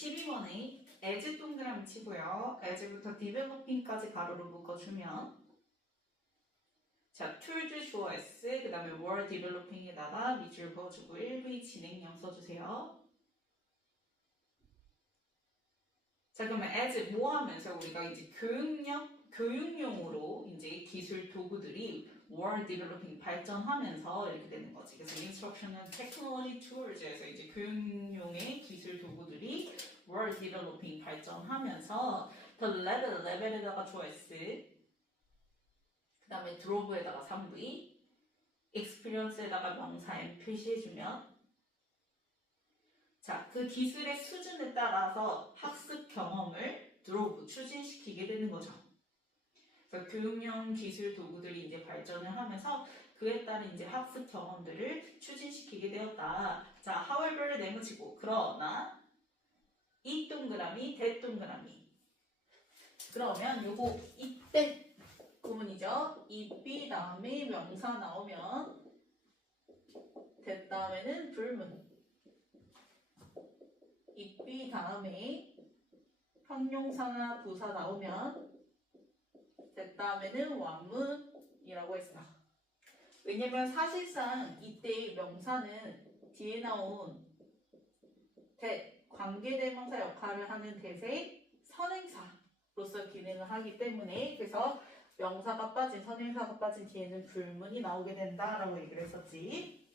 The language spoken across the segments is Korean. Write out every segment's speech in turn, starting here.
12번에 as 동그라미 치고요. as부터 developing까지 가로로 묶어주면 자, tool show s 그 다음에 were developing에다가 밑줄 그어주고 1V 진행형 써주세요. 자, 그러면 as 뭐 하면서 우리가 이제 교육용으로 이제 기술 도구들이 were developing 발전하면서 이렇게 되는 거지. 그래서 instructional technology tools에서 이제 교육용의 기술 도구들이 were developing 발전하면서 the level에다가 show s 그 다음에 drove에다가 3V experience에다가 명사 M 표시해주면 자, 그 기술의 수준에 따라서 학습 경험을 drove, 추진시키게 되는 거죠. 그래서 교육용 기술 도구들이 이제 발전을 하면서 그에 따른 이제 학습 경험들을 추진시키게 되었다. 자, however를 내무치고 그러나 이 동그라미, 대 동그라미. 그러면 요거 이때 구문이죠. 이 B 다음에 명사 나오면 대 다음에는 불문. 이 B 다음에 형용사나 부사 나오면 대 다음에는 완문이라고 했어. 왜냐면 사실상 이때 명사는 뒤에 나온 대, 관계대명사 역할을 하는 대세 선행사로서 기능을 하기 때문에 그래서 명사가 빠진, 선행사가 빠진 뒤에는 불문이 나오게 된다라고 얘기를 했었지.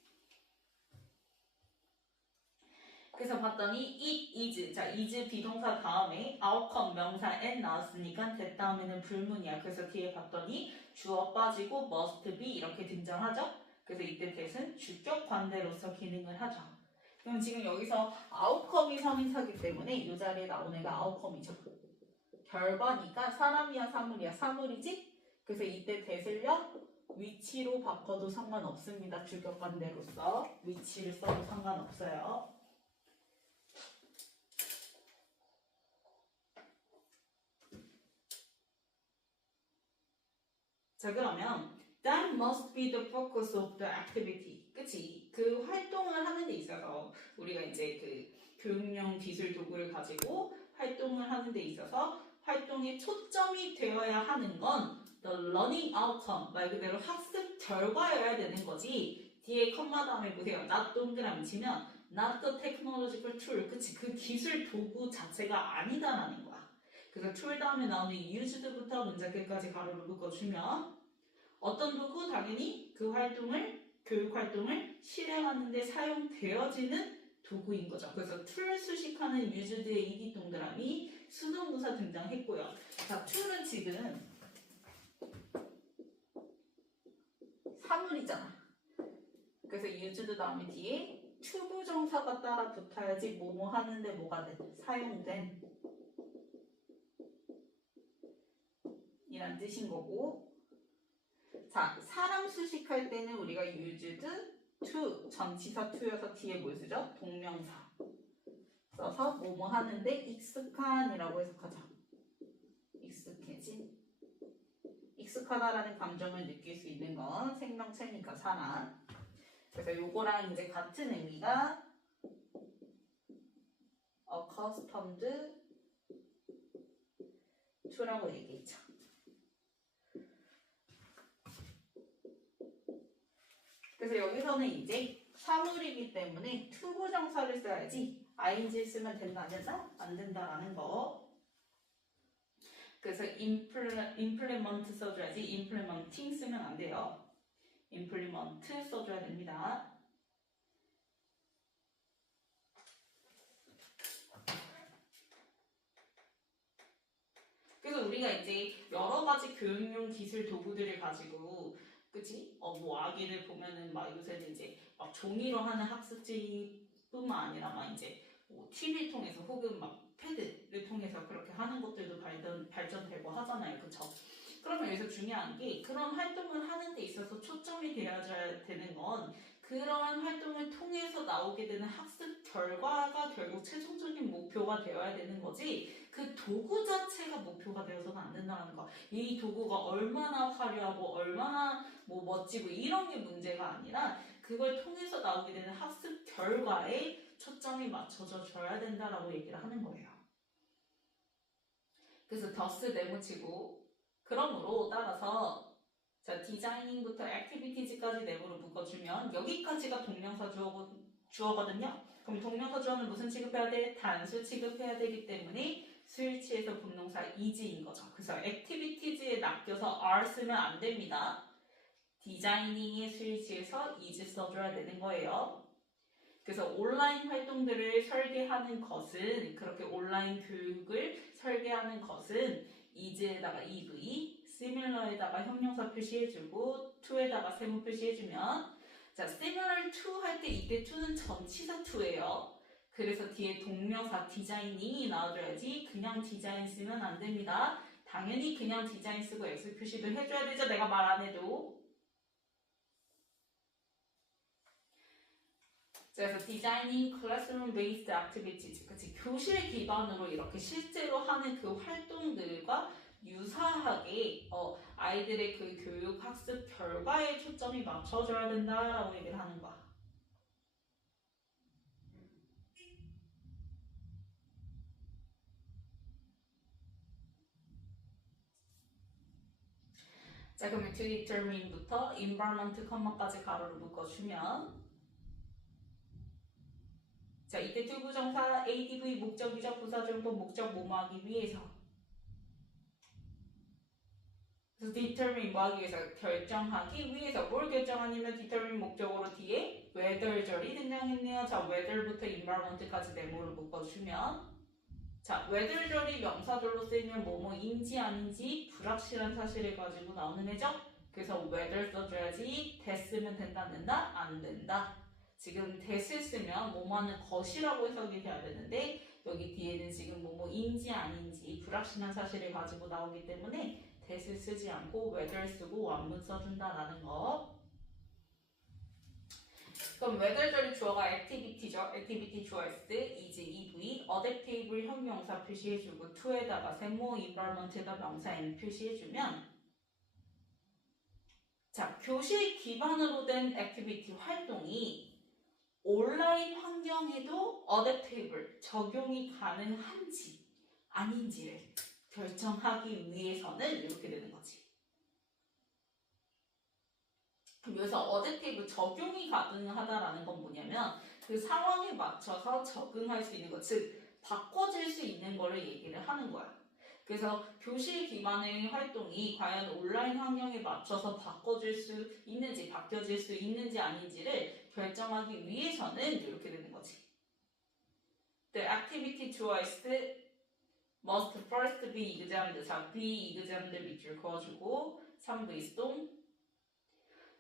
그래서 봤더니 it is, 자 is 비동사 다음에 outcome 명사 and 나왔으니까 that 다음에는 불문이야. 그래서 뒤에 봤더니 주어 빠지고 must be 이렇게 등장하죠. 그래서 이때 that은 주격 관대로서 기능을 하죠. 그럼 지금 여기서 outcome이 선행사기 때문에 이 자리에 나오는 애가 outcome이죠. 결과니까 사람이야 사물이야 사물이지? 그래서 이때 that을요 위치로 바꿔도 상관없습니다. 주격 관대로서 위치를 써도 상관없어요. 자, 그러면 that must be the focus of the activity. 그치? 그 활동을 하는 데 있어서 우리가 이제 그 교육용 기술 도구를 가지고 활동을 하는 데 있어서 활동의 초점이 되어야 하는 건 the learning outcome, 말 그대로 학습 결과여야 되는 거지. 뒤에 컴마 다음에 보세요. not 동그라미 치면 not the technological tool. 그치? 그 기술 도구 자체가 아니다라는 거야. 그래서 tool 다음에 나오는 used부터 문장 끝까지 가로로 묶어주면 어떤 도구? 당연히 그 활동을, 교육 활동을 실행하는 데 사용되어지는 도구인 거죠. 그래서 tool 수식하는 used의 이디 동그라미 수동부사 등장했고요. 자, tool은 지금 사물이잖아. 그래서 used 다음에 뒤에 투부정사가 따라 붙어야지 뭐뭐 하는데 뭐가 돼? 사용된 이란 뜻인 거고 자, 사람 수식할 때는 우리가 used to, 전치사 to여서 뒤에 뭘 쓰죠? 동명사 써서 뭐뭐 하는데 익숙한이라고 해석하죠. 익숙해진 익숙하다라는 감정을 느낄 수 있는 건 생명체니까 사람. 그래서 요거랑 이제 같은 의미가 accustomed to라고 얘기했죠. 그래서 여기서는 이제 사물이기 때문에 투부정사를 써야지 ing 쓰면 된다 안 된다? 안 된다라는 거. 그래서 implement 써줘야지 implementing 쓰면 안 돼요. implement 써줘야 됩니다. 그래서 우리가 이제 여러 가지 교육용 기술 도구들을 가지고 그치? 뭐 아기들 보면은 막 요새는 이제 막 종이로 하는 학습지뿐만 아니라 막 이제 뭐 TV를 통해서 혹은 막 패드를 통해서 그렇게 하는 것들도 발전되고 하잖아요. 그쵸? 그러면 여기서 중요한 게 그런 활동을 하는 데 있어서 초점이 되어야 되는 건 그러한 활동을 통해서 나오게 되는 학습 결과가 결국 최종적인 목표가 되어야 되는 거지 그 도구 자체가 목표가 되어서는 안 된다는 거. 이 도구가 얼마나 화려하고 얼마나 뭐 멋지고 이런 게 문제가 아니라 그걸 통해서 나오게 되는 학습 결과에 초점이 맞춰져 줘야 된다라고 얘기를 하는 거예요. 그래서 thus 네모치고 그러므로 따라서 자 디자이닝부터 액티비티즈까지 네모로 묶어주면 여기까지가 동명사 주어거든요. 그럼 동명사 주어는 무슨 취급해야 돼? 단수 취급해야 되기 때문에 스위치에서 분동사 is인 거죠. 그래서 액티비티즈에 낚여서 are 쓰면 안 됩니다. 디자이닝의 스위치에서 is 써줘야 되는 거예요. 그래서 온라인 활동들을 설계하는 것은 그렇게 온라인 교육을 설계하는 것은 is에다가 ev, similar에다가 형용사 표시해주고 to에다가 세모 표시해주면 자 similar to 할 때 이때 to는 전치사 to예요. 그래서 뒤에 동명사 디자이닝이 나와줘야지 그냥 디자인 쓰면 안 됩니다. 당연히 그냥 디자인 쓰고 X 표시도 해줘야 되죠. 내가 말 안 해도. 그래서 디자이닝 클래스룸 베이스드 액티비티즈 그치 교실 기반으로 이렇게 실제로 하는 그 활동들과 유사하게 아이들의 그 교육 학습 결과에 초점이 맞춰져야 된다라고 얘기를 하는 거야. 자 그러면 to determine부터 environment, 컴마까지 가로로 묶어주면 자 이때 to 부정사 adv 목적이죠. 부사절법 목적 뭐뭐 하기 위해서 그래서 determine 뭐 하기 위해서 결정하기 위해서 뭘 결정하냐면 determine 목적으로 뒤에 whether절이 등장했네요. 자 whether부터 environment까지 네모를 묶어주면 자 whether절이 명사절로 쓰이면 뭐뭐인지 아닌지 불확실한 사실을 가지고 나오는 애죠. 그래서 whether 써줘야지 that 쓰면 된다 안 된다? 안 된다. 지금 that을 쓰면 뭐뭐하는 것이라고 해석이 돼야 되는데 여기 뒤에는 지금 뭐뭐인지 아닌지 불확실한 사실을 가지고 나오기 때문에 that을 쓰지 않고 whether 쓰고 원문 써준다라는 거. 그럼 whether절이 주어가 activity죠. activity 주어 S, is, EV, adaptive 형용사 표시해주고 to에다가 세모, environment에다 명사 N 표시해주면 자 교실 기반으로 된 액티비티 활동이 온라인 환경에도 adaptable, 적용이 가능한지 아닌지를 결정하기 위해서는 이렇게 되는 거지. 그래서 adaptive, 적용이 가능하다라는 건 뭐냐면 그 상황에 맞춰서 적응할 수 있는 것, 즉 바꿔질 수 있는 거를 얘기를 하는 거야. 그래서 교실 기반의 활동이 과연 온라인 환경에 맞춰서 바꿔질 수 있는지 바뀌어질 수 있는지 아닌지를 결정하기 위해서는 이렇게 되는 거지. The activity choice must first be examined. 자, be examined 밑줄 그어주고 3V 수동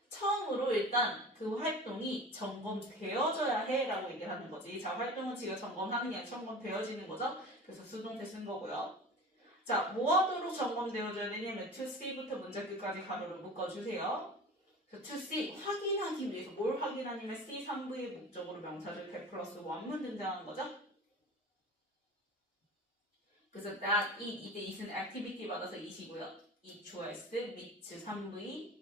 처음으로 일단 그 활동이 점검되어져야 해 라고 얘기를 하는 거지. 자, 활동은 지금 점검하는 게 아니라 점검되어지는 거죠. 그래서 수동태 쓴 거고요. 자, 뭐 하도록 점검되어져야 되냐면 to see부터 문제 끝까지 가로로 묶어주세요. to see, 확인하기 위해서 뭘 확인하냐면 see 3부의 목적으로 명사절 that 플러스 원문 등장하는 거죠. 그래서 that, it, 이때 it은 activity 받아서 it이고요. it choice, meet 3부의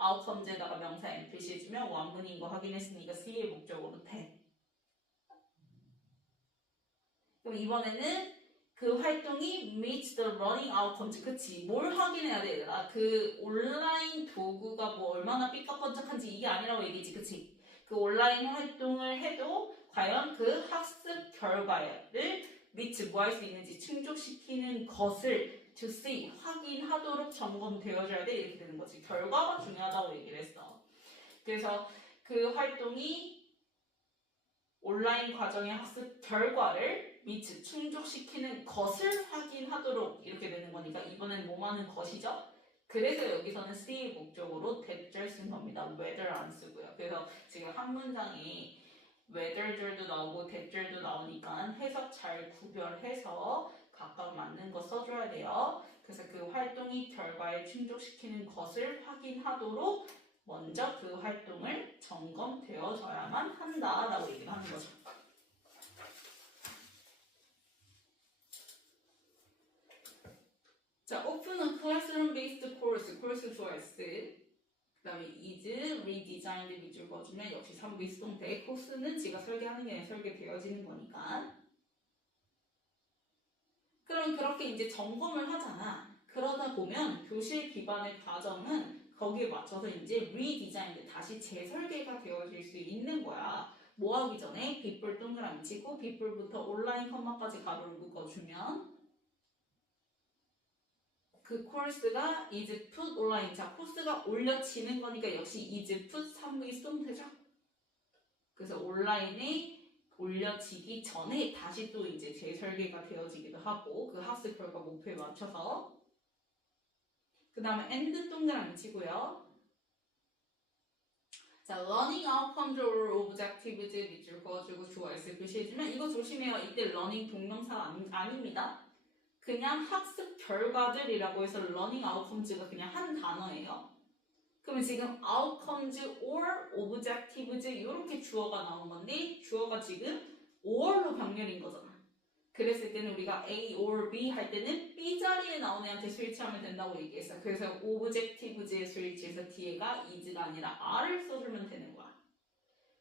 outcomes에다가 명사 N 표시해주면 원문인 거 확인했으니까 see의 목적으로 that. 그럼 이번에는 그 활동이 meets the running outcomes. 그치? 뭘 확인해야 돼, 얘들아? 그 온라인 도구가 뭐 얼마나 삐까뻔쩍한지 이게 아니라고 얘기지, 그치? 그 온라인 활동을 해도 과연 그 학습 결과를 meet 뭐 할 수 있는지 충족시키는 것을 to see, 확인하도록 점검되어줘야 돼. 이렇게 되는 거지. 결과가 중요하다고 얘기를 했어. 그래서 그 활동이 온라인 과정의 학습 결과를 meet, 충족시키는 것을 확인하도록 이렇게 되는 거니까 이번엔 뭐하는 것이죠? 그래서 여기서는 see의 목적으로 that절 쓴 겁니다. whether 안 쓰고요. 그래서 지금 한 문장에 whether절도 나오고 that절도 나오니까 해석 잘 구별해서 각각 맞는 거 써줘야 돼요. 그래서 그 활동이 결과에 충족시키는 것을 확인하도록 먼저 그 활동을 점검되어져야만 한다라고 얘기를 하는 거죠. 자, open a classroom based course, course 주어 S. 그 다음에 is redesigned 밑줄 그어주면 역시 3부 수동태. 코스는 지가 설계하는 게 아니라 설계되어지는 거니까. 그럼 그렇게 이제 점검을 하잖아. 그러다 보면 교실 기반의 과정은 거기에 맞춰서 이제 redesigned, 다시 재설계가 되어질 수 있는 거야. 뭐 하기 전에 빗불 동그라미 치고 빗불부터 온라인 컴마까지 가로를 묶어주면 그 코스가 is put 온라인. 자, 코스가 올려지는 거니까 역시 is put 3의 수동태죠. 그래서 온라인에 올려지기 전에 다시 또 이제 재설계가 되어지기도 하고 그 학습 결과 목표에 맞춰서. 그 다음에 end 동그라미 치고요. 자, learning outcomes or objectives 밑줄 그어주고 주어 S 표시해주면 이거 조심해요. 이때 learning 동명사 아닙니다. 그냥 학습 결과들이라고 해서 learning outcomes가 그냥 한 단어예요. 그러면 지금 outcomes or objectives 이렇게 주어가 나온 건데 주어가 지금 or로 병렬인 거잖아. 그랬을 때는 우리가 A or B 할 때는 B 자리에 나온 애한테 스위치하면 된다고 얘기했어. 그래서 objectives에 스위치해서 뒤에가 is가 아니라 R을 써주면 되는 거야.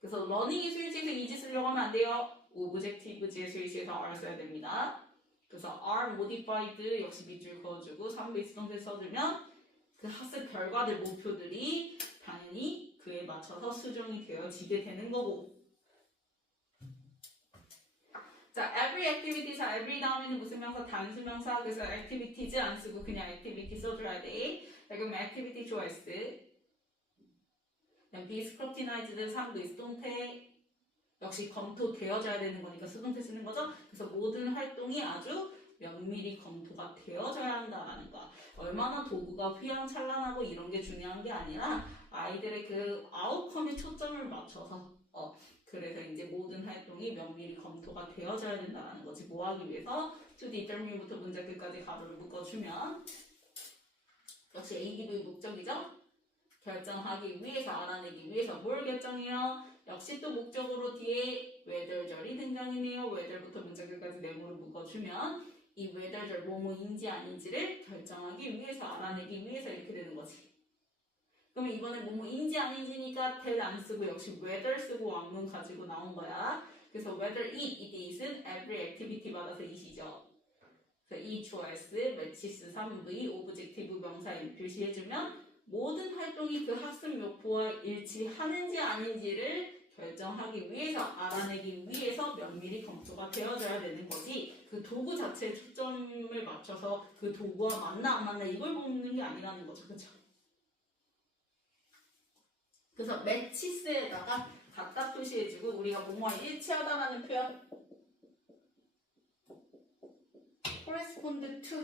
그래서 learning에 스위치해서 is 쓰려고 하면 안 돼요. objectives에 스위치해서 R 써야 됩니다. 그래서 R modified 역시 밑줄 그어주고 3배 수동태 써주면 그 학습 결과들 목표들이 당연히 그에 맞춰서 수정이 되어지게 되는 거고. 자, every activity. 자, every 다음에는 무슨 명사? 단수명사. 그래서 activities 안 쓰고 그냥 activity 써줘야 돼. 자, 그럼 activity 주어 S. 그다음 be scrutinized 3부 수동태. 역시 검토되어져야 되는 거니까 수동태 쓰는 거죠. 그래서 모든 활동이 아주 면밀히 검토가 되어져야 한다라는 거. 얼마나 도구가 휘황찬란하고 이런 게 중요한 게 아니라 아이들의 그 아웃컴에 초점을 맞춰서 그래서 이제 모든 활동이 면밀히 검토가 되어져야 된다는 거지. 뭐 하기 위해서? to determine부터 문제 끝까지 가로를 묶어주면 역시 ADV 목적이죠? 결정하기 위해서, 알아내기 위해서. 뭘 결정해요? 역시 또 목적으로 뒤에 whether절이 등장이네요. whether부터 문제 끝까지 네모를 묶어주면 이 whether절 뭐뭐인지 아닌지를 결정하기 위해서, 알아내기 위해서 이렇게 되는 거지. 그러면 이번에 뭐뭐인지 아닌지니까 that 안 쓰고 역시 whether 쓰고 왕문 가지고 나온 거야. 그래서 whether it is은 every activity 받아서 it이죠. 그래서 이 주어 S, matches 3V, objective 명사인 표시해주면 모든 활동이 그 학습 목표와 일치하는지 아닌지를 결정하기 위해서, 알아내기 위해서 면밀히 검토가 되어져야 되는 거지. 그 도구 자체에 초점을 맞춰서 그 도구와 맞나 안 맞나 이걸 보는 게 아니라는 거죠. 그렇죠? 그래서 매치스에다가 갖다 표시해주고 우리가 뭐뭐와 일치하다라는 표현 correspond to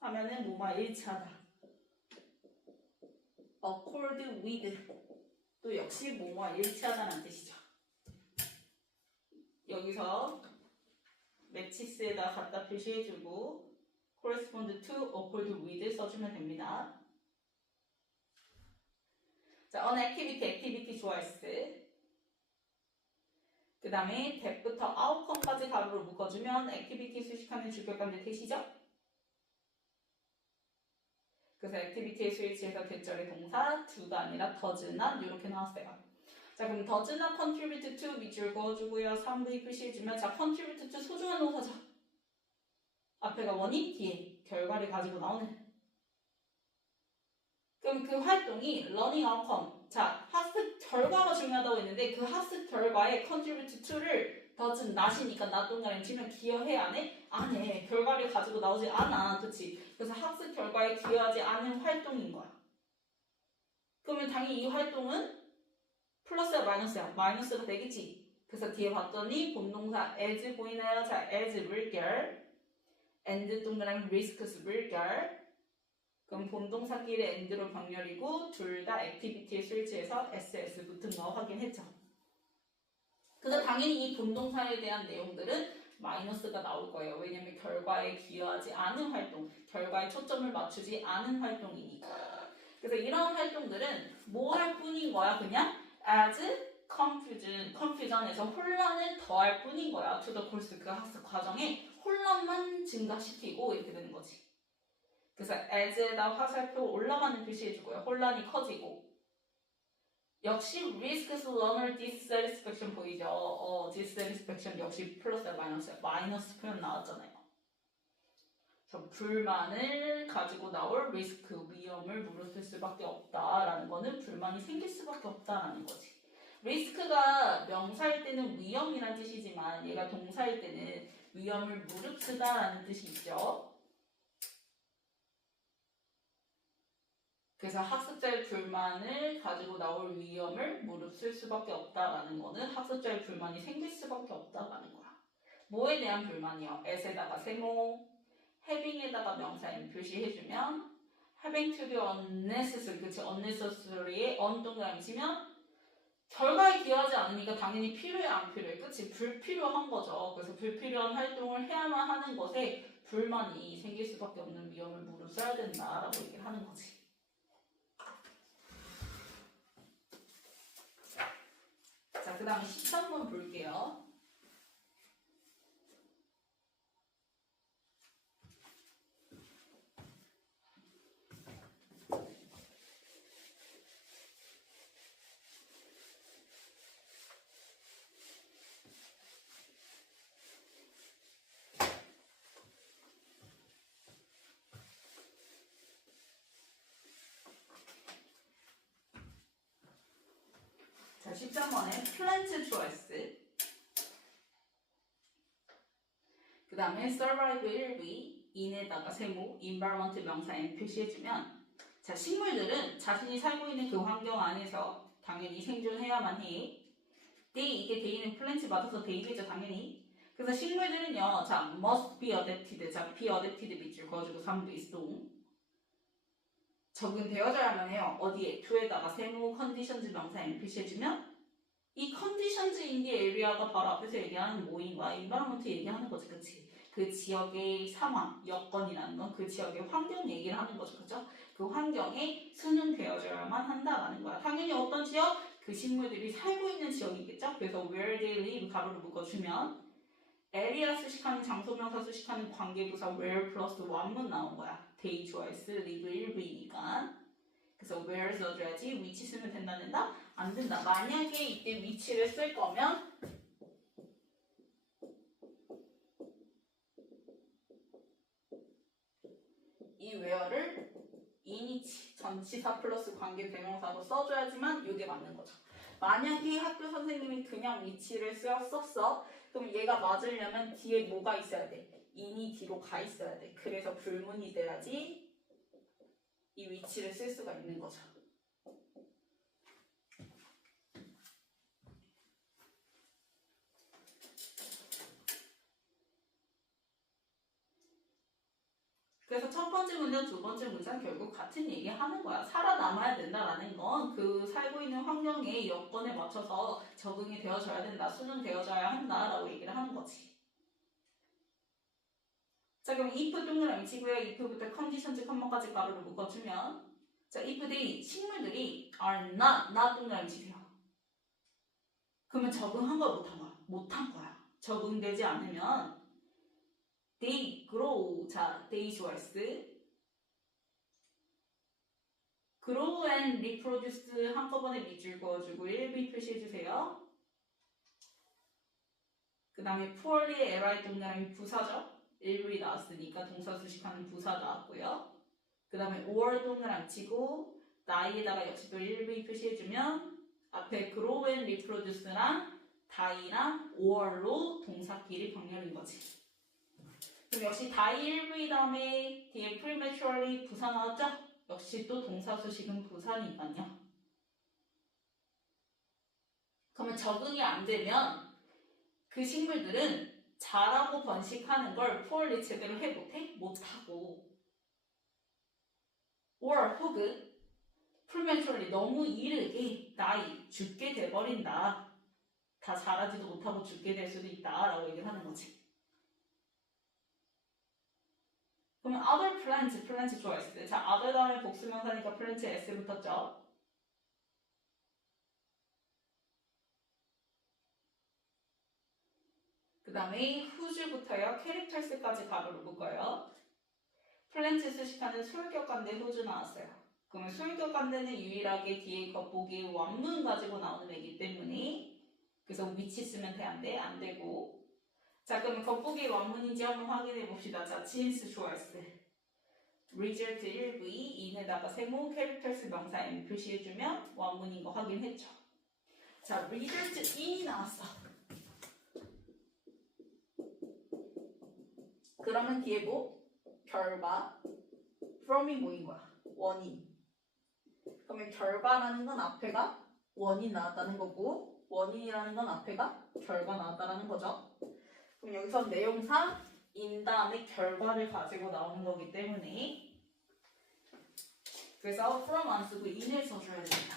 하면은 뭐뭐와 일치하다. accord with 또 역시 뭐뭐와 일치하다는 뜻이죠. 여기서 매치스에다 갖다 표시해주고 correspond to, accord with 써주면 됩니다. 자, on activity 좋아했을. 그 다음에 that부터 outcome까지 가로로 묶어주면 activity 수식하는 주격관들 뜻이죠. 그래서 activity에 스위치해서 대절의 동사 do가 아니라 does not 이렇게 나왔어요. 자, 그럼 does not contribute to 밑줄 그어주고요. 3V 표시해주면 자, contribute to 소중한 동사죠. 앞에가 원인, 뒤에 결과를 가지고 나오는. 그럼 그 활동이 learning outcome. 자, 학습 결과가 중요하다고 했는데 그 학습 결과에 contribute to를 does not이니까 not 동그라미 치면 기여해 안 해? 안 해. 결과를 가지고 나오지 않아. 그치? 그래서 학습 결과에 기여하지 않은 활동인 거야. 그러면 당연히 이 활동은 플러스야 마이너스야? 마이너스가 되겠지. 그래서 뒤에 봤더니 본동사 as 보이나요? 자, as 물결 and 동그라미 risks 물결. 그럼 본동사끼리 and로 병렬이고 둘 다 activity에 스위치해서 ss 붙은 거 확인했죠. 그래서 당연히 이 본동사에 대한 내용들은 마이너스가 나올 거예요. 왜냐면 결과에 기여하지 않은 활동, 결과에 초점을 맞추지 않은 활동이니까. 그래서 이런 활동들은 뭐 할 뿐인 거야? 그냥 as confusion에서 혼란을 더할 뿐인 거야. to the course 그 학습 과정에 혼란만 증가시키고 이렇게 되는 거지. 그래서 as에다 화살표 올라가는 표시해주고요. 혼란이 커지고 역시 risks, learner, dissatisfaction 보이죠? dissatisfaction 역시 플러스야 마이너스야? 마이너스 표현 나왔잖아요. 그래서 불만을 가지고 나올 리스크, 위험을 물었을 수밖에 없다라는 거는 불만이 생길 수밖에 없다라는 거지. 리스크가 명사일 때는 위험이란 뜻이지만 얘가 동사일 때는 위험을 무릅쓰다라는 뜻이 있죠. 그래서 학습자의 불만을 가지고 나올 위험을 무릅쓸 수밖에 없다라는 거는 학습자의 불만이 생길 수밖에 없다라는 거야. 뭐에 대한 불만이요? as에다가 세모, having에다가 명사 M 표시해주면 having to be unnecessary, 그치? unnecessary에 동그라미 치면 결과에 기여하지 않으니까 당연히 필요해 안 필요해? 그치? 불필요한 거죠. 그래서 불필요한 활동을 해야만 하는 것에 불만이 생길 수밖에 없는 위험을 무릅써야 된다라고 얘기를 하는 거지. 자, 그 다음에 13번 볼게요. 자, 13번에 plant choice. 그 다음에 survive 1위, in에다가 세모, environment 명사 N 표시해주면 자, 식물들은 자신이 살고 있는 그 환경 안에서 당연히 생존해야만 해. they, 이게 day는 plant 맞아서 day겠죠, 당연히. 그래서 식물들은요, 자, must be adapted, 자, be adapted 밑줄 그어주고 3도 있어. 적응되어져야만 해요. 어디에? to에다가 세모, conditions 명사 N 표시해주면 이 conditions in the area가 바로 앞에서 얘기하는 뭐인 거야? environment 얘기하는 거지, 그치? 그 지역의 상황, 여건이라는 건 그 지역의 환경 얘기를 하는 거죠, 그죠? 그 환경에 수능되어져야만 한다라는 거야. 당연히 어떤 지역? 그 식물들이 살고 있는 지역이겠죠? 그래서 where they live 가로로 묶어주면 area 수식하는 장소명사 수식하는 관계부사 where 플러스 원문 나온 거야. they choice, live 일부이니까. 그래서 where 써줘야지 위치 쓰면 된다? 안 된다. 만약에 이때 위치를 쓸 거면 이 where를 in이치, 전치사 플러스 관계 대명사로 써줘야지만 이게 맞는 거죠. 만약에 학교 선생님이 그냥 위치를 썼어. 그럼 얘가 맞으려면 뒤에 뭐가 있어야 돼? in이 뒤로 가 있어야 돼. 그래서 불문이 돼야지 이 위치를 쓸 수가 있는 거죠. 그래서 첫 번째 문장, 두 번째 문장 결국 같은 얘기 하는 거야. 살아남아야 된다라는 건 그 살고 있는 환경의 여건에 맞춰서 적응이 되어져야 된다, 수능되어져야 한다라고 얘기를 하는 거지. 자, 그럼 if 동그라미 치고요. if부터 conditions 컴마까지 가로로 묶어주면 자, if they, 식물들이 are not 동그라미 치세요. 그러면 적응한 거야, 못한 거야? 못한 거야. 적응되지 않으면 they grow, 자, they choice grow and reproduce 한꺼번에 밑줄 그어주고 1비 표시해주세요. 그 다음에 poorly li 동그라미 부사죠. 1비 나왔으니까 동사 수식하는 부사 나왔고요. 그 다음에 or 동그라미 치고 die에다가 역시 또 1비 표시해주면 앞에 grow and reproduce랑 die랑 or로 동사끼리 병렬인 거지. 그럼 역시 die 1비 다음에 뒤에 prematurely 부사 나왔죠? 역시 또 동사 수식은 부사니까요. 그러면 적응이 안 되면 그 식물들은 자라고 번식하는 걸 poorly 제대로 해 못해? 못하고 or 혹은 prematurely 너무 이르게 die, 죽게 돼버린다. 다 자라지도 못하고 죽게 될 수도 있다 라고 얘기를 하는 거지. 그러면 other plants 좋아했을 때 자, other 다음에 복수명사니까 plant s 붙었죠. 그 다음에 who's부터요. characters까지 가로로 묶어요. 플랜트 수식하는 소유격관대 who's 나왔어요. 그러면 술교관대는 유일하게 뒤에 겉보기에 원문 가지고 나오는 애기 때문에 그래서 위치 쓰면 돼? 안 돼? 안 되고. 자, 그러면 겉보기에 원문인지 한번 확인해 봅시다. 자, 진스 초이스. result 1V 2에다가 세모 캐릭터스 명사 M 표시해주면 원문인 거 확인했죠. 자, result 2이 나왔어. 그러면 뒤에 뭐? 결과. from이 뭐인 거야? 원인. 그러면 결과라는 건 앞에가 원인 나왔다는 거고 원인이라는 건 앞에가 결과 나왔다는 거죠. 그럼 여기서 내용상 인 다음에 결과를 가지고 나오는 거기 때문에 그래서 from 안 쓰고 in을 써줘야 됩니다.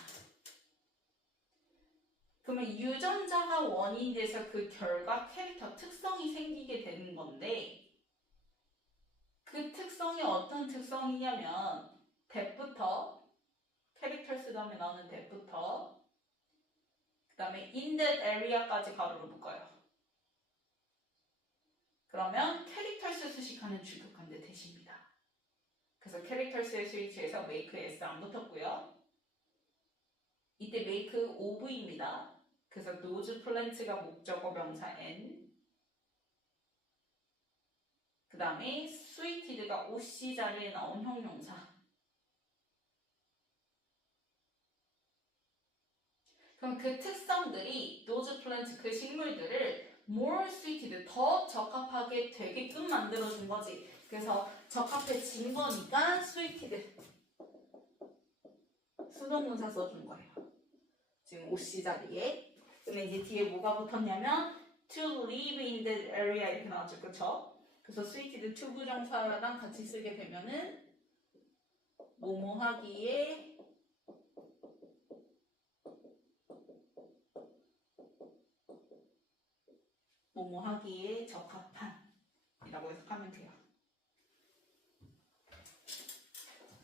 그러면 유전자가 원인이 돼서 그 결과 캐릭터 특성이 생기게 되는 건데 그 특성이 어떤 특성이냐면 that부터 캐릭터스 다음에 나오는 that부터 그 다음에 in that area까지 가로로 묶어요. 그러면 캐릭터스 수식하는 주격한데 대시입니다. 그래서 캐릭터스의 스위치에서 make s 안 붙었고요. 이때 make of입니다. 그래서 those plants가 목적어 명사 n 그 다음에 sweeted가 OC 자리에 나온 형용사. 그럼 그 특성들이 those plants 그 식물들을 more suited 더 적합하게 되게끔 만들어준 거지. 그래서 적합해진 거니까 suited 수동문사 써준 거예요. 지금 OC 자리에. 그러면 이제 뒤에 뭐가 붙었냐면 to live in that area 이렇게 나왔죠. 그쵸? 그래서 suited to 부정사랑 같이 쓰게 되면은 뭐뭐 하기에 뭐뭐 하기에 적합한 이라고 해석하면 돼요.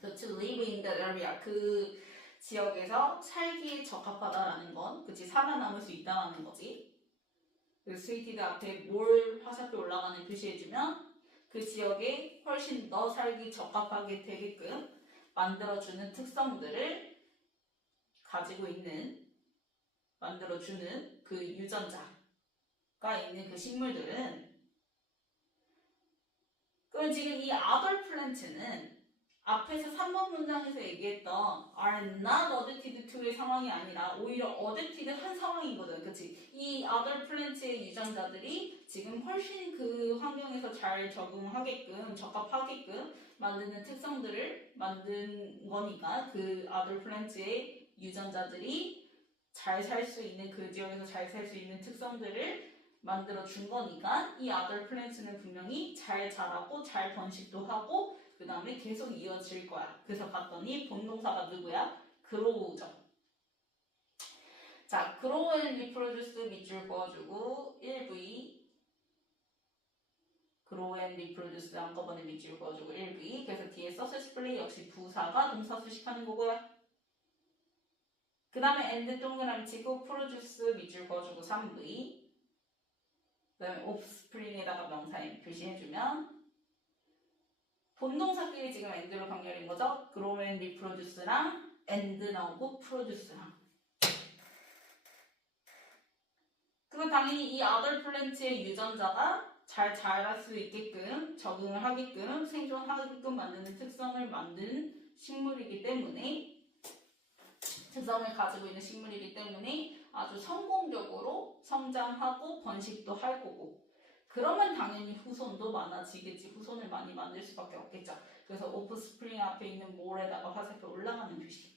So to live in that area 그 지역에서 살기에 적합하다라는 건 그치 살아남을 수 있다라는 거지. 그래서 스위티드 앞에 뭘 화살표 올라가는 표시해주면 그 지역에 훨씬 더 살기 적합하게 되게끔 만들어주는 특성들을 가지고 있는 만들어주는 그 유전자가 있는 그 식물들은 그럼 지금 이 other plant는 앞에서 3번 문장에서 얘기했던 are not addicted to의 상황이 아니라 오히려 addicted 한 상황인 거잖아. 그치? 이 other plant의 유전자들이 지금 훨씬 그 환경에서 잘 적응하게끔, 적합하게끔 만드는 특성들을 만든 거니까 그 other plant의 유전자들이 잘 살 수 있는 그 지역에서 잘 살 수 있는 특성들을 만들어 준 거니까 이 other plants는 분명히 잘 자라고 잘 번식도 하고 그 다음에 계속 이어질 거야. 그래서 봤더니 본동사가 누구야? grow죠. 자, grow and reproduce 밑줄 그어주고 1V grow and reproduce 한꺼번에 밑줄 그어주고 1V 그래서 뒤에 successfully 역시 부사가 동사 수식하는 거고요. 그 다음에 and 동그라미 치고 produce 밑줄 그어주고 3V 그 다음에 offspring에다가 명사 M 표시해주면 본동사끼리 지금 and로 강렬인 거죠. grow and reproduce랑 and 나오고 produce랑 그리고 당연히 이 other plant의 유전자가 잘 자랄 수 있게끔 적응을 하게끔 생존하게끔 만드는 특성을 만든 식물이기 때문에 특성을 가지고 있는 식물이기 때문에 아주 성공적으로 성장하고 번식도 할 거고 그러면 당연히 후손도 많아지겠지. 후손을 많이 만들 수밖에 없겠죠. 그래서 오프스프링 앞에 있는 more에다가 화살표 올라가는 표시.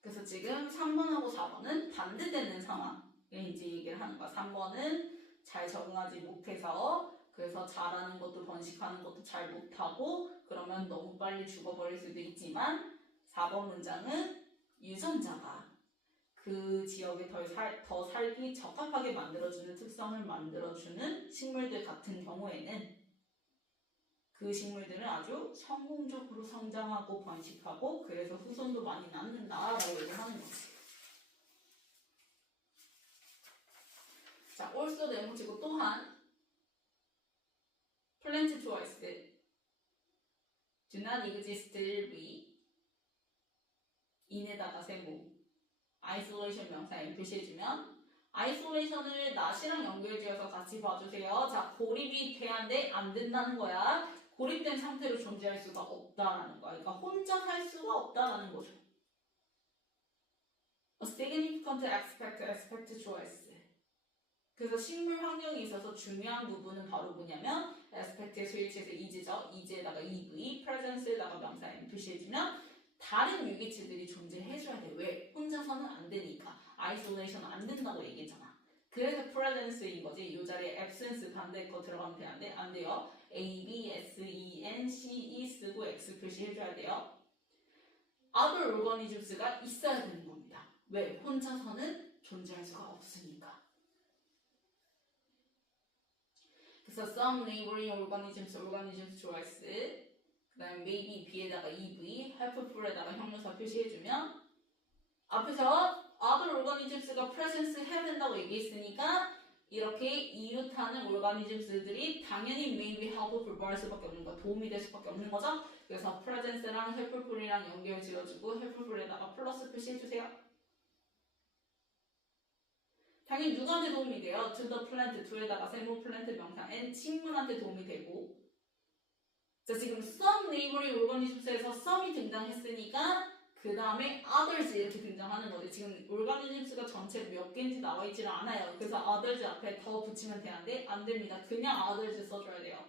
그래서 지금 3번하고 4번은 반대되는 상황에 이제 얘기를 하는 거야. 3번은 잘 적응하지 못해서 그래서 자라는 것도 번식하는 것도 잘 못하고 그러면 너무 빨리 죽어버릴 수도 있지만 4번 문장은 유전자가 그 지역에 더 살기 적합하게 만들어주는 특성을 만들어주는 식물들 같은 경우에는 그 식물들은 아주 성공적으로 성장하고 번식하고 그래서 후손도 많이 남는다라고 얘기하는 거지. 자, also 네모치고 또한 plant twice do not exist be in에다가 세모 isolation 명사에 표시해주면 isolation을 not이랑 연결지어서 같이 봐주세요. 자, 고립이 돼야돼 안 된다는 거야. 고립된 상태로 존재할 수가 없다라는 거야. 그러니까 혼자 살 수가 없다라는 거죠. A significant aspect choice. 그래서 식물 환경에 있어서 중요한 부분은 바로 뭐냐면 aspect의 수일치에서 is죠. is에다가 ev, presence에다가 명사 n 표시해주면 다른 유기체들이 존재해줘야 돼. 왜? 혼자서는 안 되니까. isolation 안 된다고 얘기했잖아. 그래서 presence인 거지. 이 자리에 absence 반대 거 들어가면 돼? 안 돼? 안 돼요. a, b, s, e, n, c, e 쓰고 x 표시해줘야 돼요. other organisms가 있어야 되는 겁니다. 왜? 혼자서는 존재할 수가 없으니까. 그래서 some neighboring organisms choice 그 다음에 maybe b에다가 ev, helpful에다가 형용사 표시해주면 앞에서 other organisms가 presence 해야 된다고 얘기했으니까 이렇게 이웃하는 organisms들이 당연히 maybe helpful 할 수밖에 없는 거야. 도움이 될 수밖에 없는 거죠. 그래서 presence랑 helpful이랑 연결 지어주고 helpful에다가 플러스 표시해주세요. 당연히 누구한테 도움이 돼요? to the plant, to에다가 세모 플랜트 명사 n 식물한테 도움이 되고 자 지금 some neighboring organisms에서 some이 등장했으니까 그 다음에 others 이렇게 등장하는 거지. 지금 organisms가 전체 몇 개인지 나와 있지는 않아요. 그래서 others 앞에 더 붙이면 되는데 안 됩니다. 그냥 others 써줘야 돼요.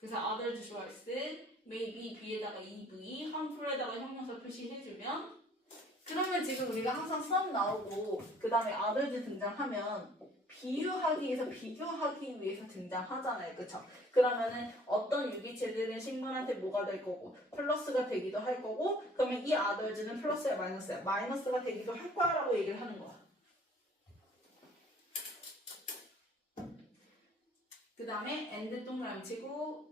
그래서 others choice, maybe b에다가 ev, harmful에다가 형용사 표시해주면 그러면 지금 우리가 항상 some 나오고 그 다음에 others 등장하면 비교하기 위해서 등장하잖아요. 그쵸? 그러면은 어떤 유기체들은 식물한테 뭐가 될 거고 플러스가 되기도 할 거고 그러면 이 others는 플러스야 마이너스야? 마이너스가 되기도 할 거야 라고 얘기를 하는 거야. 그 다음에 and 동그라미 치고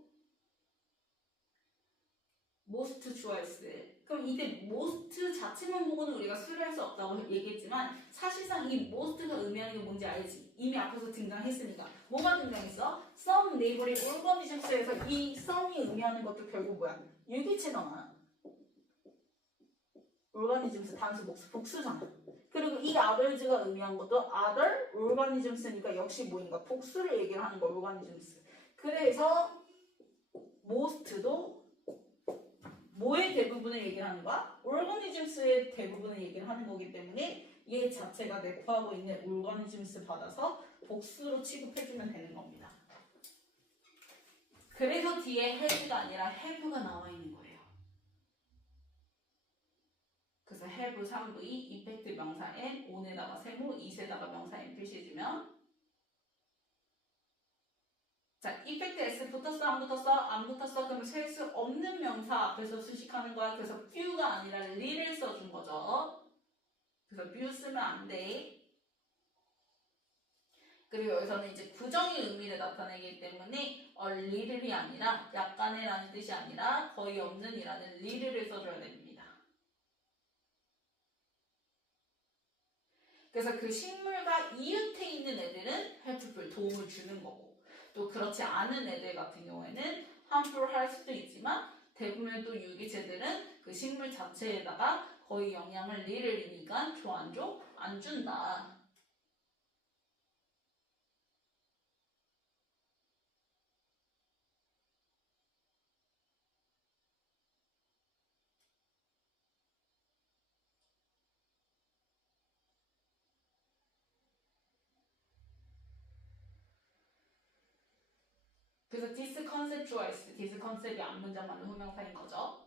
most choice. 그럼 이때 most 자체만 보고는 우리가 수리할 수 없다고 얘기했지만 사실상 이 most가 의미하는 게 뭔지 알지? 이미 앞에서 등장했으니까. 뭐가 등장했어? some neighboring organisms에서 이 some이 의미하는 것도 결국 뭐야? 유기체잖아. organisms 단수 복수잖아. 그리고 이 others가 의미한 것도 other organisms니까 역시 뭐인가? 복수를 얘기를 하는 거 organisms. 그래서 most도 뭐의 대부분을 얘기를 하는 거야? organisms의 대부분을 얘기를 하는 거기 때문에 얘 자체가 내 구하고 있는 organisms 받아서 복수로 취급해주면 되는 겁니다. 그래서 뒤에 have가 아니라 have가 나와 있는 거예요. 그래서 have 3v, effect 명사 n, on에다가 세모, is에다가 명사 n 표시해주면 자, effect s 붙었어? 안 붙었어? 안 붙었어? 그러면 셀 수 없는 명사 앞에서 수식하는 거야. 그래서 few가 아니라 little을 써준 거죠. 그래서 few 쓰면 안 돼. 그리고 여기서는 이제 부정의 의미를 나타내기 때문에 a little이 아니라 약간의 라는 뜻이 아니라 거의 없는 이라는 little을 써줘야 됩니다. 그래서 그 식물과 이웃해 있는 애들은 helpful, 도움을 주는 거고 또 그렇지 않은 애들 같은 경우에는 harmful 할 수도 있지만 대부분의 또 유기체들은 그 식물 자체에다가 거의 영향을 little이니까 줘 안 줘? 안 준다. 그래서 this concept choice, this concept이 앞문장 맞는 후명사인 거죠.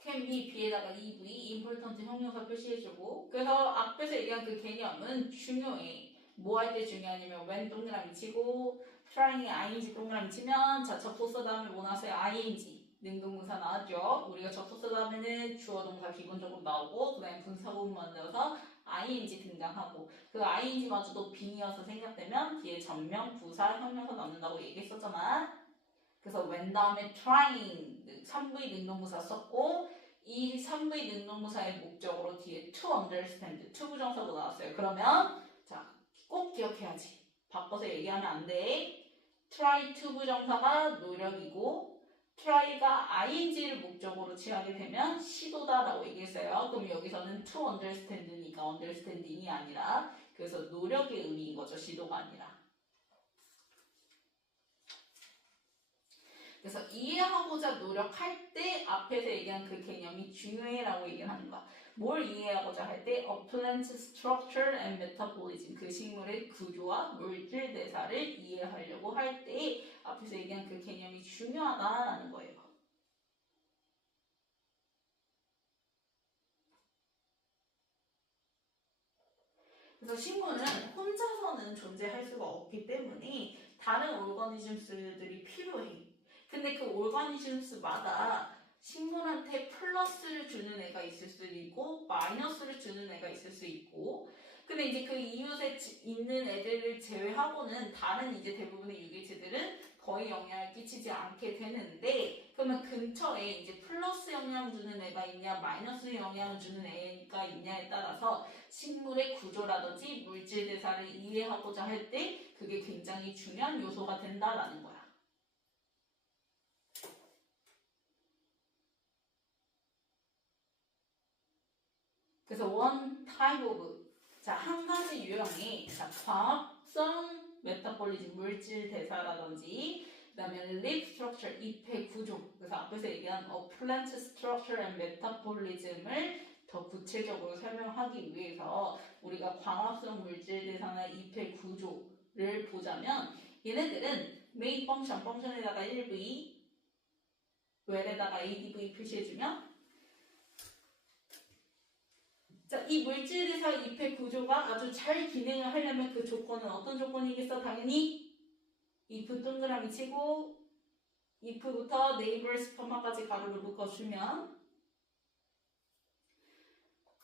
can be b에다가 ev, important 형용사 표시해주고 그래서 앞에서 얘기한 그 개념은 중요해. 뭐 할 때 중요하냐면 when 동그라미 치고 trying에 ing 동그라미 치면 자 접속사 다음에 뭐 나왔어요? ing 능동문사 나왔죠. 우리가 접속사 다음에는 주어 동사 기본적으로 나오고 그 다음에 분사구문 만들어서 ing 등장하고 그 ing마저도 빙이어서 생략되면 뒤에 전명, 부사, 형용사 넣는다고 얘기했었잖아. 그래서 when 다음에 trying 3V 능동부사 썼고 이 3의 능동부사의 목적으로 뒤에 to understand, to 부정사도 나왔어요. 그러면 자, 꼭 기억해야지. 바꿔서 얘기하면 안 돼. try to 부정사가 노력이고 try가 ing를 목적으로 취하게 되면 시도다라고 얘기했어요. 그럼 여기서는 to understand니까 understanding이 아니라 그래서 노력의 의미인 거죠. 시도가 아니라. 그래서 이해하고자 노력할 때 앞에서 얘기한 그 개념이 중요해라고 얘기를 하는 거야. 뭘 이해하고자 할 때 a plant's structure and metabolism 그 식물의 구조와 물질 대사를 이해하려고 할 때 앞에서 얘기한 그 개념이 중요하다라는 거예요. 그래서 식물은 혼자서는 존재할 수가 없기 때문에 다른 오르가니즘스들이 필요해. 근데 그 오르가니즘스마다 식물한테 플러스를 주는 애가 있을 수도 있고 마이너스를 주는 애가 있을 수 있고 근데 이제 그 이웃에 있는 애들을 제외하고는 다른 이제 대부분의 유기체들은 거의 영향을 끼치지 않게 되는데 그러면 근처에 이제 플러스 영향을 주는 애가 있냐 마이너스 영향을 주는 애가 있냐에 따라서 식물의 구조라든지 물질 대사를 이해하고자 할 때 그게 굉장히 중요한 요소가 된다라는 거야. 그래서 one type of 자, 한 가지 유형이 자, 광합성 메타볼리즘 물질 대사라든지 그다음에 leaf structure 잎의 구조 그래서 앞에서 얘기한 plant structure and metabolism을 더 구체적으로 설명하기 위해서 우리가 광합성 물질 대사나 잎의 구조를 보자면 얘네들은 main function, 펑션에다가 1V where에다가 ADV 표시해주면 자, 이 물질 대사 잎의 구조가 아주 잘 기능을 하려면 그 조건은 어떤 조건이겠어? 당연히 if 동그라미 치고 if부터 neighbors, 컴마까지 가로를 묶어주면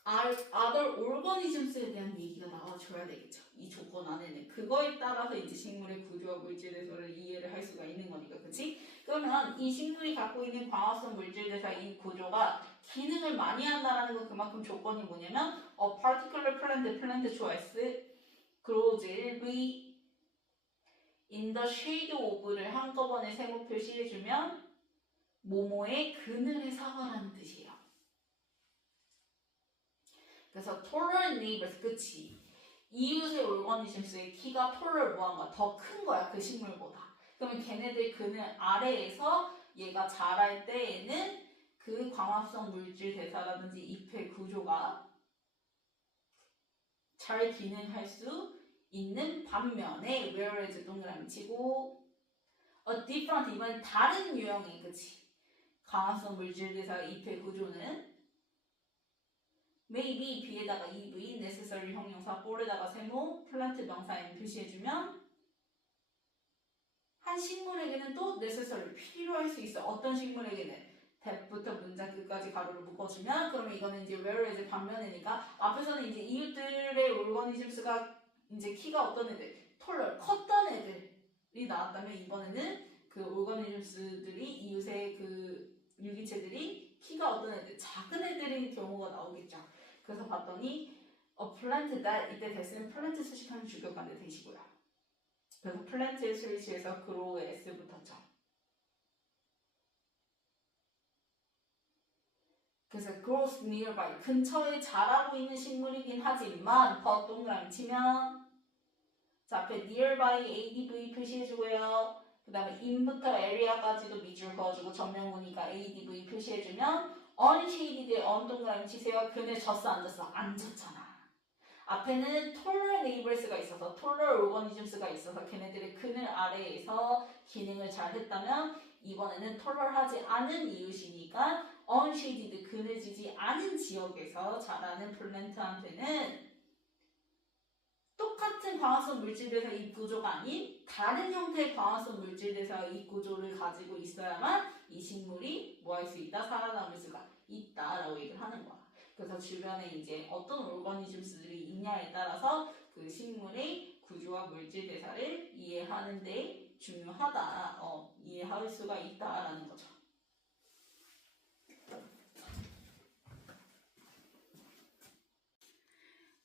other organisms에 대한 얘기가 나와줘야 되겠죠. 이 조건 안에는 그거에 따라서 이제 식물의 구조와 물질 대사를 이해를 할 수가 있는 거니까, 그렇지? 그러면 이 식물이 갖고 있는 광합성 물질 대사 이 구조가 기능을 많이 한다라는 건 그만큼 조건이 뭐냐면 a particular plant choice grows be in the shade of를 한꺼번에 세모 표시해주면 모모의 그늘의 사과라는 뜻이에요. 그래서 taller neighbors, 그치? 이웃의 오르가니즘스의 키가 taller 뭐한가 더 큰 거야, 그 식물보다. 그러면 걔네들 그늘 아래에서 얘가 자랄 때에는 그 광합성 물질 대사라든지 잎의 구조가 잘 기능할 수 있는 반면에 whereas 동그라미 치고 a different 이번엔 다른 유형의 그치 광합성 물질 대사 잎의 구조는 maybe B에다가 EV necessary 형용사 for에다가 세모 플란트 명사 M 표시해주면 한 식물에게는 또 necessary 필요할 수 있어. 어떤 식물에게는 대부터 문장 끝까지 가로를 묶어주면 그러면 이거는 이제 whereas 반면이니까 앞에서는 이제 이웃들의 오르가니즘스가 이제 키가 어떤 애들 톨러 컸던 애들이 나왔다면 이번에는 그 오르가니즘스들이 이웃의 그 유기체들이 키가 어떤 애들 작은 애들인 경우가 나오겠죠. 그래서 봤더니 a plant that 이때 됐으면 플랜트 수식하는 주격관대 되시고요. 그래서 플랜트의 스위치에서 grow에 S 붙었죠. 그래서 grows nearby 근처에 자라고 있는 식물이긴 하지만 but 동그라미 치면 자 앞에 nearby ADV 표시해주고요. 그 다음에 in부터 area까지도 밑줄 그어주고 전면구니까 ADV 표시해주면 unshaded에 on 동그라미 치세요. 그늘 졌어 안 졌어? 안 졌잖아. 앞에는 taller neighbors가 있어서 taller organisms가 있어서 걔네들의 그늘 아래에서 기능을 잘 했다면 이번에는 톨럴하지 않은 이웃이니까 unshaded 그늘지지 않은 지역에서 자라는 플랜트한테는 똑같은 광합성 물질대사 잎 구조가 아닌 다른 형태의 광합성 물질대사 잎 구조를 가지고 있어야만 이 식물이 뭐 할 수 있다? 살아남을 수가 있다라고 얘기를 하는 거야. 그래서 주변에 이제 어떤 오르가니즘스들이 있냐에 따라서 그 식물의 구조와 물질 대사를 이해하는데 중요하다, 이해할 수가 있다라는 거죠.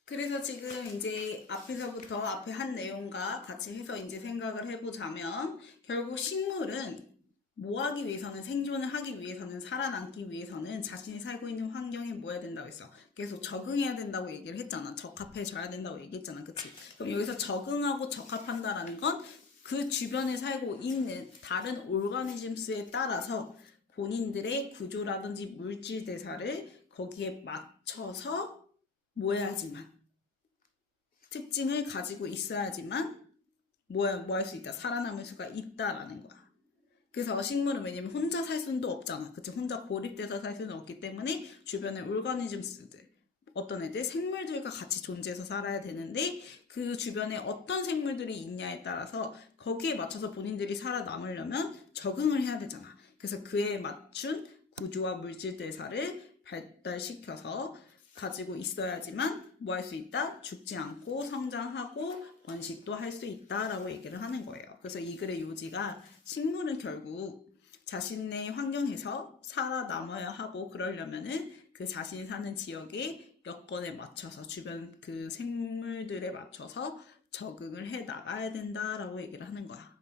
그래서 지금 이제 앞에서부터 앞에 한 내용과 같이 해서 이제 생각을 해보자면 결국 식물은 뭐 하기 위해서는 생존을 하기 위해서는 살아남기 위해서는 자신이 살고 있는 환경에 뭐 해야 된다고 했어. 계속 적응해야 된다고 얘기를 했잖아. 적합해져야 된다고 얘기했잖아. 그치? 그럼 여기서 적응하고 적합한다라는 건 그 주변에 살고 있는 다른 오르가니즘스에 따라서 본인들의 구조라든지 물질 대사를 거기에 맞춰서 뭐 해야지만 특징을 가지고 있어야지만 뭐 할 수 있다. 살아남을 수가 있다라는 거야. 그래서 식물은 왜냐면 혼자 살 수는 없잖아. 그치? 혼자 고립돼서 살 수는 없기 때문에 주변에 오르가니즘스들 어떤 애들 생물들과 같이 존재해서 살아야 되는데 그 주변에 어떤 생물들이 있냐에 따라서 거기에 맞춰서 본인들이 살아남으려면 적응을 해야 되잖아. 그래서 그에 맞춘 구조와 물질 대사를 발달시켜서 가지고 있어야지만 뭐 할 수 있다? 죽지 않고 성장하고 번식도 할 수 있다라고 얘기를 하는 거예요. 그래서 이 글의 요지가 식물은 결국 자신의 환경에서 살아남아야 하고 그러려면은 그 자신이 사는 지역의 여건에 맞춰서 주변 그 생물들에 맞춰서 적응을 해 나가야 된다라고 얘기를 하는 거야.